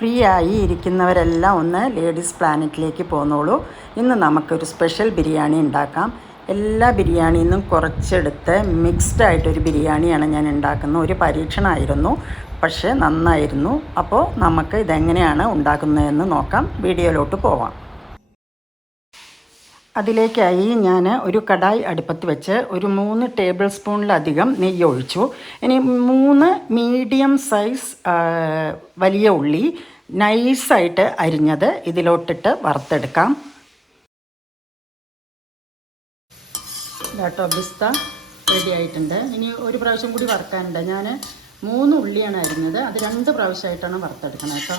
Free ആയി ഇരിക്കുന്നവരെല്ലാം ഒന്ന് ladies പ്ലാനറ്റിലേക്ക് പോന്നോളൂ. ഇന്ന് നമുക്കൊരു സ്പെഷ്യൽ ബിരിയാണി ഉണ്ടാക്കാം. എല്ലാ ബിരിയാണിയിൽ നിന്നും കുറച്ചെടുത്ത് മിക്സ്ഡ് ആയിട്ടൊരു ബിരിയാണിയാണ് ഞാൻ ഉണ്ടാക്കുന്നത്. ഒരു പരീക്ഷണമായിരുന്നു, പക്ഷേ നന്നായിരുന്നു. അപ്പോൾ നമുക്ക് ഇതെങ്ങനെയാണ് ഉണ്ടാക്കുന്നതെന്ന് നോക്കാം. വീഡിയോയിലോട്ട് പോവാം. അതിലേക്കായി ഞാൻ ഒരു കടായി അടുപ്പത്ത് വെച്ച് ഒരു 3 ടേബിൾ സ്പൂണിലധികം നെയ്യ് ഒഴിച്ചു. ഇനി 3 മീഡിയം സൈസ് വലിയ ഉള്ളി നൈസായിട്ട് അരിഞ്ഞത് ഇതിലോട്ടിട്ട് വറുത്തെടുക്കാം. കേട്ടോ, പിസ്ത റെഡി ആയിട്ടുണ്ട്. ഇനി ഒരു പ്രാവശ്യം കൂടി വറുക്കാനുണ്ട്. ഞാൻ 3 ഉള്ളിയാണ് അരിഞ്ഞത്, അത് 2 പ്രാവശ്യമായിട്ടാണ് വറുത്തെടുക്കണം കേട്ടോ.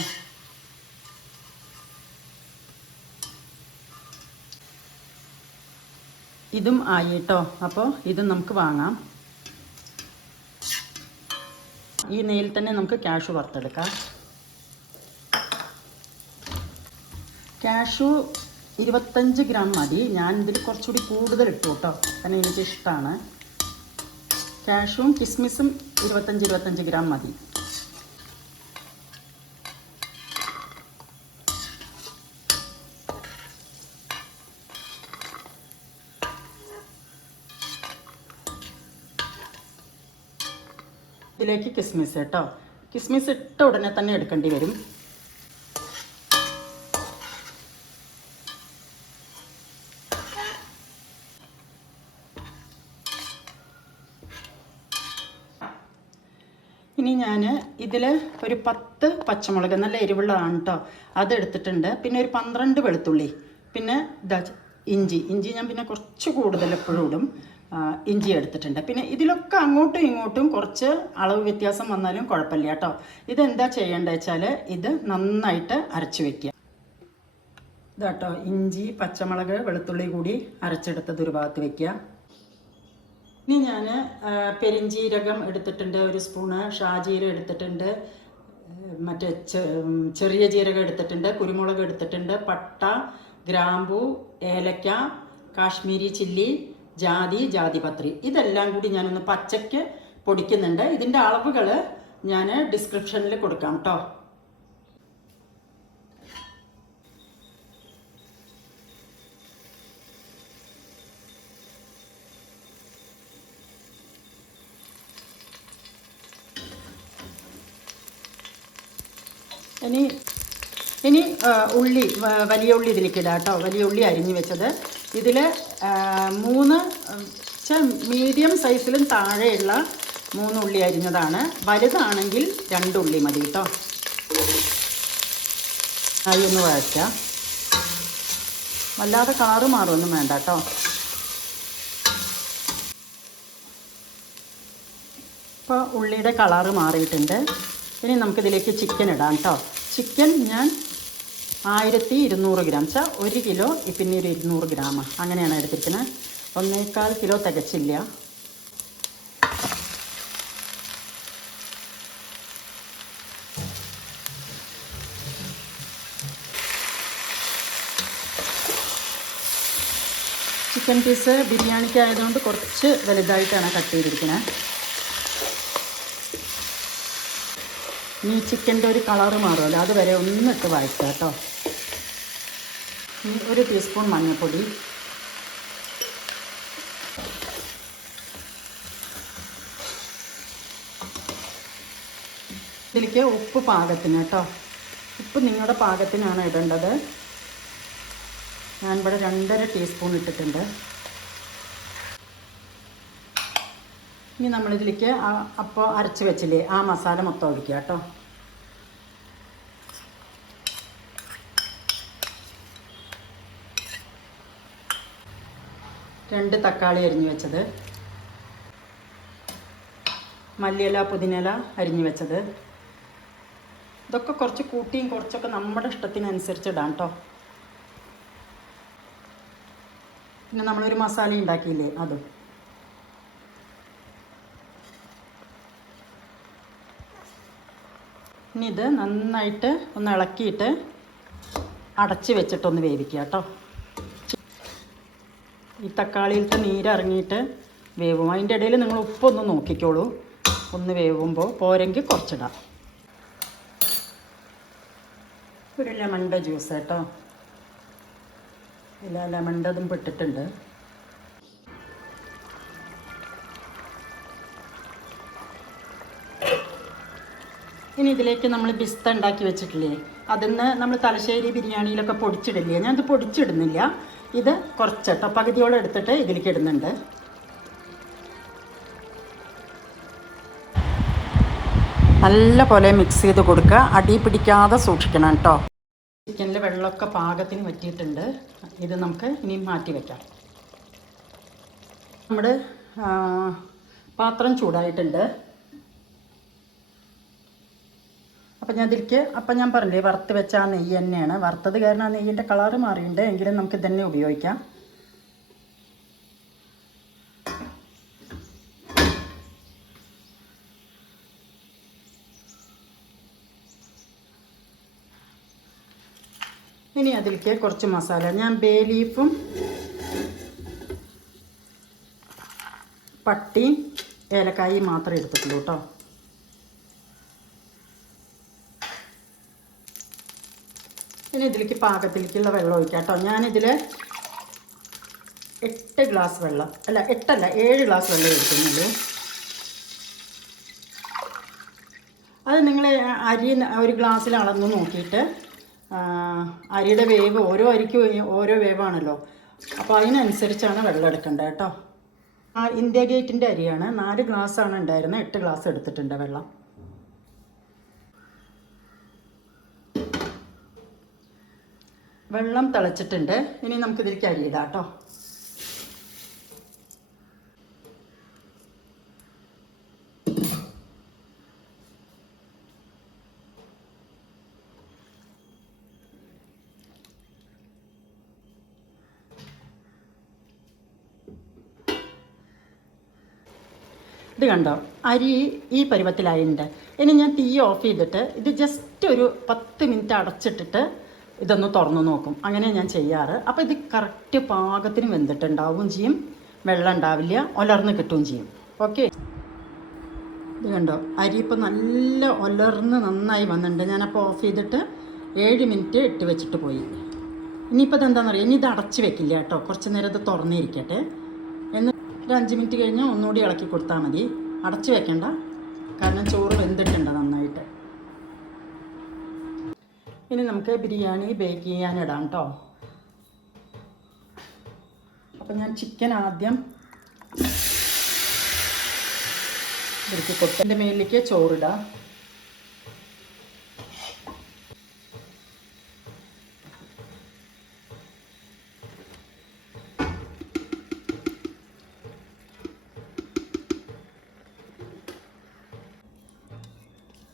ഇതും ആയി കേട്ടോ. അപ്പോൾ ഇതും നമുക്ക് വാങ്ങാം. ഈ നെയ്യിൽ തന്നെ നമുക്ക് കാഷ്യൂ വറുത്തെടുക്കാം. കാഷ്യൂ 25 ഗ്രാം മതി. ഞാൻ ഇതിൽ കുറച്ചുകൂടി കൂടുതൽ ഇട്ടു കേട്ടോ, കാരണം എനിക്കിഷ്ടമാണ്. കാഷ്യൂവും കിസ്മിസും 25 ഗ്രാം മതി. ഇതിലേക്ക് കിസ്മിസ് കേട്ടോ. കിസ്മിസ് ഇട്ട ഉടനെ തന്നെ എടുക്കേണ്ടി വരും. ഇനി ഞാൻ ഇതിൽ ഒരു 10 പച്ചമുളക്, നല്ല എരിവുള്ളതാണ് കേട്ടോ, അതെടുത്തിട്ടുണ്ട്. പിന്നെ ഒരു 12 വെളുത്തുള്ളി, പിന്നെ ഇഞ്ചി ഞാൻ പിന്നെ കുറച്ച് കൂടുതൽ എപ്പോഴും ഇടും. ഇഞ്ചി എടുത്തിട്ടുണ്ട്. പിന്നെ ഇതിലൊക്കെ അങ്ങോട്ടും ഇങ്ങോട്ടും കുറച്ച് അളവ് വ്യത്യാസം വന്നാലും കുഴപ്പമില്ല കേട്ടോ. ഇതെന്താ ചെയ്യേണ്ടത് വെച്ചാൽ ഇത് നന്നായിട്ട് അരച്ച് വയ്ക്കുക. ഇതാട്ടോ, ഇഞ്ചി പച്ചമുളക് വെളുത്തുള്ളി കൂടി അരച്ചെടുത്തത് ഒരു ഭാഗത്ത് വയ്ക്കുക. ഇനി ഞാൻ പെരിഞ്ജീരകം എടുത്തിട്ടുണ്ട്, 1 സ്പൂണ് ഷാജീരകം എടുത്തിട്ടുണ്ട്, മറ്റേ ചെറിയ ജീരകം എടുത്തിട്ടുണ്ട്, കുരുമുളക് എടുത്തിട്ടുണ്ട്, പട്ട, ഗ്രാമ്പൂ, ഏലക്ക, കാശ്മീരി ചില്ലി, ജാതിപത്രി, ഇതെല്ലാം കൂടി ഞാനൊന്ന് പച്ചയ്ക്ക് പൊടിക്കുന്നുണ്ട്. ഇതിൻ്റെ അളവുകൾ ഞാൻ ഡിസ്ക്രിപ്ഷനിൽ കൊടുക്കാം കേട്ടോ. ഇനി ഉള്ളി, വലിയ ഉള്ളി ഇതിലേക്ക് ഇടാം കേട്ടോ. വലിയ ഉള്ളി അരിഞ്ഞു വെച്ചത് ഇതിൽ 3 മീഡിയം സൈസിലും താഴെയുള്ള 3 ഉള്ളി അരിഞ്ഞതാണ്. വലുതാണെങ്കിൽ 2 ഉള്ളി മതി കേട്ടോ. ആയി ഒന്ന് വഴറ്റാം. വല്ലാതെ കളറ് മാറുമൊന്നും വേണ്ട കേട്ടോ. ഇപ്പോൾ ഉള്ളിയുടെ കളറ് മാറിയിട്ടുണ്ട്. ഇനി നമുക്കിതിലേക്ക് ചിക്കൻ ഇടാം കേട്ടോ. ചിക്കൻ ഞാൻ 1200 ഗ്രാം, 1 കിലോ പിന്നെ ഒരു 200 ഗ്രാം അങ്ങനെയാണ് എടുത്തിരിക്കുന്നത്. 1.25 കിലോ തികച്ചില്ല. ചിക്കൻ പീസ് ബിരിയാണിക്ക് ആയതുകൊണ്ട് കുറച്ച് വലുതായിട്ടാണ് കട്ട് ചെയ്തിരിക്കുന്നത്. ഈ ചിക്കൻ്റെ ഒരു കളറ് മാറുമല്ലോ, അതുവരെ ഒന്നിട്ട് വഴറ്റുക കേട്ടോ. 1 ടീസ്പൂൺ മഞ്ഞൾപ്പൊടി, ഇതിലേക്ക് ഉപ്പ് പാകത്തിന് കേട്ടോ. ഉപ്പ് നിങ്ങളുടെ പാകത്തിനാണ് ഇടേണ്ടത്. ഞാനിവിടെ 2.5 ടീസ്പൂൺ ഇട്ടിട്ടുണ്ട്. ഇനി നമ്മളിതിലേക്ക് അപ്പോൾ അരച്ച് വെച്ചില്ലേ ആ മസാല മൊത്തം ഒഴിക്കുക കേട്ടോ. രണ്ട് തക്കാളി അരിഞ്ഞു വെച്ചത്, മല്ലിയില പുതിനയില അരിഞ്ഞു വെച്ചത്, ഇതൊക്കെ കുറച്ച് കൂട്ടിയും കുറച്ചൊക്കെ നമ്മുടെ ഇഷ്ടത്തിനനുസരിച്ച് ഇടാം കേട്ടോ. പിന്നെ നമ്മളൊരു മസാല ഉണ്ടാക്കിയില്ലേ അതും. ഇനി ഇത് നന്നായിട്ട് ഒന്ന് ഇളക്കിയിട്ട് അടച്ച് വെച്ചിട്ടൊന്ന് വേവിക്കുക കേട്ടോ. ഈ തക്കാളിയിലത്തെ നീരിറങ്ങിയിട്ട് വേവും. അതിൻ്റെ ഇടയിൽ നിങ്ങൾ ഉപ്പൊന്ന് നോക്കിക്കോളൂ. ഒന്ന് വേവുമ്പോൾ പോരെങ്കിൽ കുറച്ചിടാം. ഒരു ലെമണിൻ്റെ ജ്യൂസ് കേട്ടോ. ഇല്ല, ലെമണിൻ്റെ അതും പെട്ടിട്ടുണ്ട്. ഇനി ഇതിലേക്ക് നമ്മൾ ബിസ്ത ഉണ്ടാക്കി വെച്ചിട്ടില്ലേ, അതിന്ന് നമ്മൾ തലശ്ശേരി ബിരിയാണിയിലൊക്കെ പൊടിച്ചിടില്ലേ, ഞാനത് പൊടിച്ചിടുന്നില്ല. ഇത് കുറച്ചിട്ടോ പകുതിയോളം എടുത്തിട്ട് ഇതിലേക്ക് ഇടുന്നുണ്ട്. നല്ല പോലെ മിക്സ് ചെയ്ത് കൊടുക്കുക, അടി പിടിക്കാതെ സൂക്ഷിക്കണം കേട്ടോ. ചിക്കനിൽ വെള്ളമൊക്കെ പാകത്തിന് വറ്റിയിട്ടുണ്ട്. ഇത് നമുക്ക് ഇനി മാറ്റി വയ്ക്കാം. നമ്മുടെ പാത്രം ചൂടായിട്ടുണ്ട്. അപ്പം ഞാൻ പറഞ്ഞില്ലേ, വറുത്ത് വെച്ച ആ നെയ്യ് തന്നെയാണ്. വറുത്തത് കാരണം ആ നെയ്യിൻ്റെ കളറ് മാറിയിട്ടുണ്ട്, എങ്കിലും നമുക്ക് ഇതന്നെ ഉപയോഗിക്കാം. ഇനി അതിലേക്ക് കുറച്ച് മസാല, ഞാൻ ബേ ലീഫും പട്ടിയും ഏലക്കായും മാത്രമേ എടുത്തിട്ടുള്ളൂ കേട്ടോ. ഇനി ഇതിലേക്ക് പാകത്തിലേക്കുള്ള വെള്ളം ഒഴിക്കാം കേട്ടോ. ഞാനിതിൽ 8 ഗ്ലാസ് വെള്ളം, 7 ഗ്ലാസ് വെള്ളം എടുക്കുന്നുള്ളൂ. അത് നിങ്ങൾ അരി ഒരു ഗ്ലാസ്സിൽ അളന്ന് നോക്കിയിട്ട്, അരിയുടെ വേവ് ഓരോ അരിക്കും ഓരോ വേവാണല്ലോ, അപ്പോൾ അതിനനുസരിച്ചാണ് വെള്ളം എടുക്കേണ്ടത് കേട്ടോ. ഇന്ത്യ ഗേറ്റിൻ്റെ അരിയാണ്, 4 ഗ്ലാസ്സാണ് ഉണ്ടായിരുന്നത്, 8 ഗ്ലാസ് എടുത്തിട്ടുണ്ട് വെള്ളം. വെള്ളം തിളച്ചിട്ടുണ്ട്. ഇനി നമുക്കിതിലേക്ക് അരി ഇടാം കേട്ടോ. ഇത് കണ്ടോ, അരി ഈ പരുവത്തിലായിട്ടുണ്ട്. ഇനി ഞാൻ തീ ഓഫ് ചെയ്തിട്ട് ഇത് ജസ്റ്റ് ഒരു 10 മിനിറ്റ് അടച്ചിട്ടിട്ട് ഇതൊന്ന് തുറന്നു നോക്കും. അങ്ങനെ ഞാൻ ചെയ്യാറ്. അപ്പോൾ ഇത് കറക്റ്റ് പാകത്തിന് വെന്തിട്ടുണ്ടാവുകയും ചെയ്യും, വെള്ളം ഉണ്ടാവില്ല, ഒലർന്ന് കിട്ടുകയും ചെയ്യും. ഓക്കെ, ഇത് കണ്ടോ, അരി ഇപ്പോൾ നല്ല ഒലർന്ന് നന്നായി വന്നിട്ടുണ്ട്. ഞാനപ്പോൾ ഓഫ് ചെയ്തിട്ട് 7 മിനിറ്റ് ഇട്ട് വെച്ചിട്ട് പോയി. ഇനിയിപ്പോൾ ഇതെന്താണെന്നറിയാം, ഇനി ഇത് അടച്ച് വെക്കില്ല കേട്ടോ, കുറച്ച് നേരം ഇത് തുറന്നിരിക്കട്ടെ. എന്നിട്ട് ഒരു 5 മിനിറ്റ് കഴിഞ്ഞ് ഒന്നുകൂടി ഇളക്കി കൊടുത്താൽ മതി. അടച്ച് വെക്കണ്ട, കാരണം ചോറ് വെന്തിട്ടുണ്ട് നന്നായിട്ട്. ഇനി നമുക്ക് ബിരിയാണി ബേക്ക് ചെയ്യാനിടാം കേട്ടോ. അപ്പം ഞാൻ ചിക്കൻ ആദ്യം ഇടുക്കി കൊട്ടൻ്റെ മേലിലേക്ക് ചോറിടാം.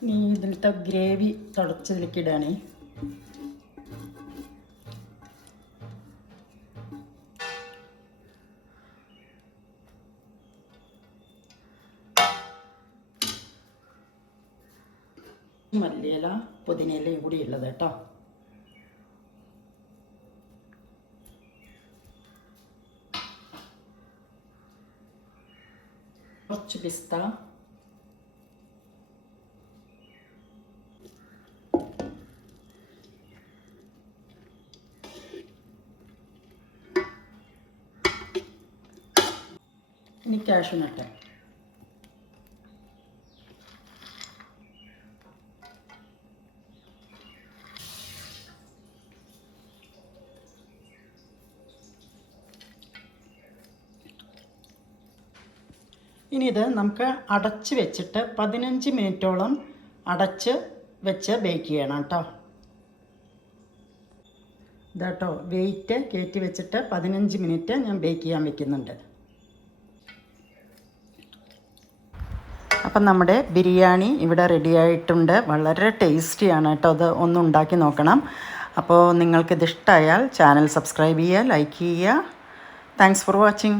ഇനി ഇതിലത്തെ ഗ്രേവി തുടച്ചതിലേക്ക് ഇടാണേ. മല്ലിയില പുതിനയിലയും കൂടി ഉള്ളത് കേട്ടോ. കുറച്ച് പിസ്ത, ഇനി കാഷ്യൂ നട്ട്. ഇനി ഇത് നമുക്ക് അടച്ച് വെച്ചിട്ട് 15 മിനിറ്റോളം അടച്ച് വെച്ച് ബേക്ക് ചെയ്യണം കേട്ടോ. ഇതാട്ടോ വെയിറ്റ് കയറ്റി വെച്ചിട്ട് 15 മിനിറ്റ് ഞാൻ ബേക്ക് ചെയ്യാൻ വെക്കുന്നുണ്ട്. അപ്പം നമ്മുടെ ബിരിയാണി ഇവിടെ റെഡി ആയിട്ടുണ്ട്. വളരെ ടേസ്റ്റിയാണ് കേട്ടോ. അത് ഒന്ന് ഉണ്ടാക്കി നോക്കണം. അപ്പോൾ നിങ്ങൾക്കിത് ഇഷ്ടമായാൽ ചാനൽ സബ്സ്ക്രൈബ് ചെയ്യുക, ലൈക്ക് ചെയ്യുക. Thanks for watching.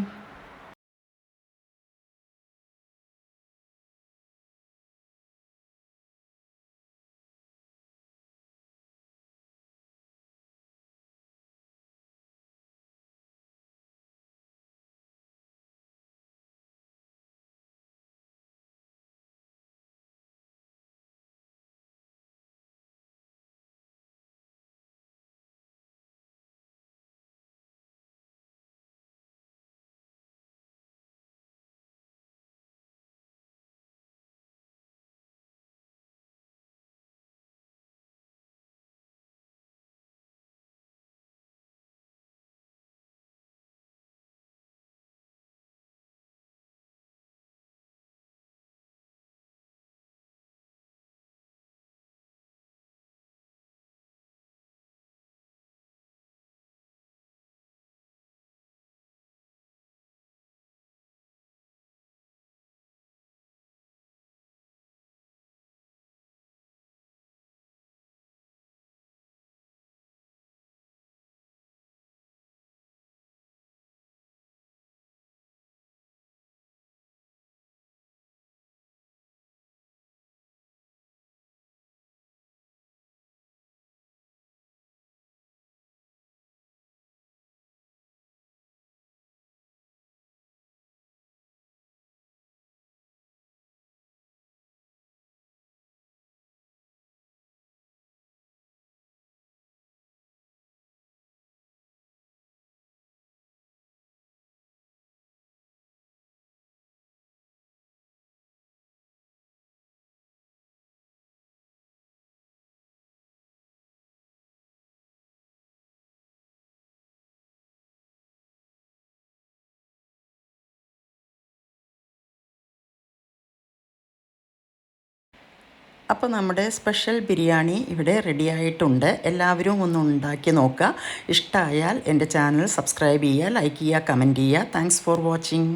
അപ്പോൾ നമ്മുടെ സ്പെഷ്യൽ ബിരിയാണി ഇവിടെ റെഡി ആയിട്ടുണ്ട്. എല്ലാവരും ഒന്ന് ഉണ്ടാക്കി നോക്കുക. ഇഷ്ടമായാൽ എൻ്റെ ചാനൽ സബ്സ്ക്രൈബ് ചെയ്യുക, ലൈക്ക് ചെയ്യുക, കമൻറ്റ് ചെയ്യുക. Thanks for watching.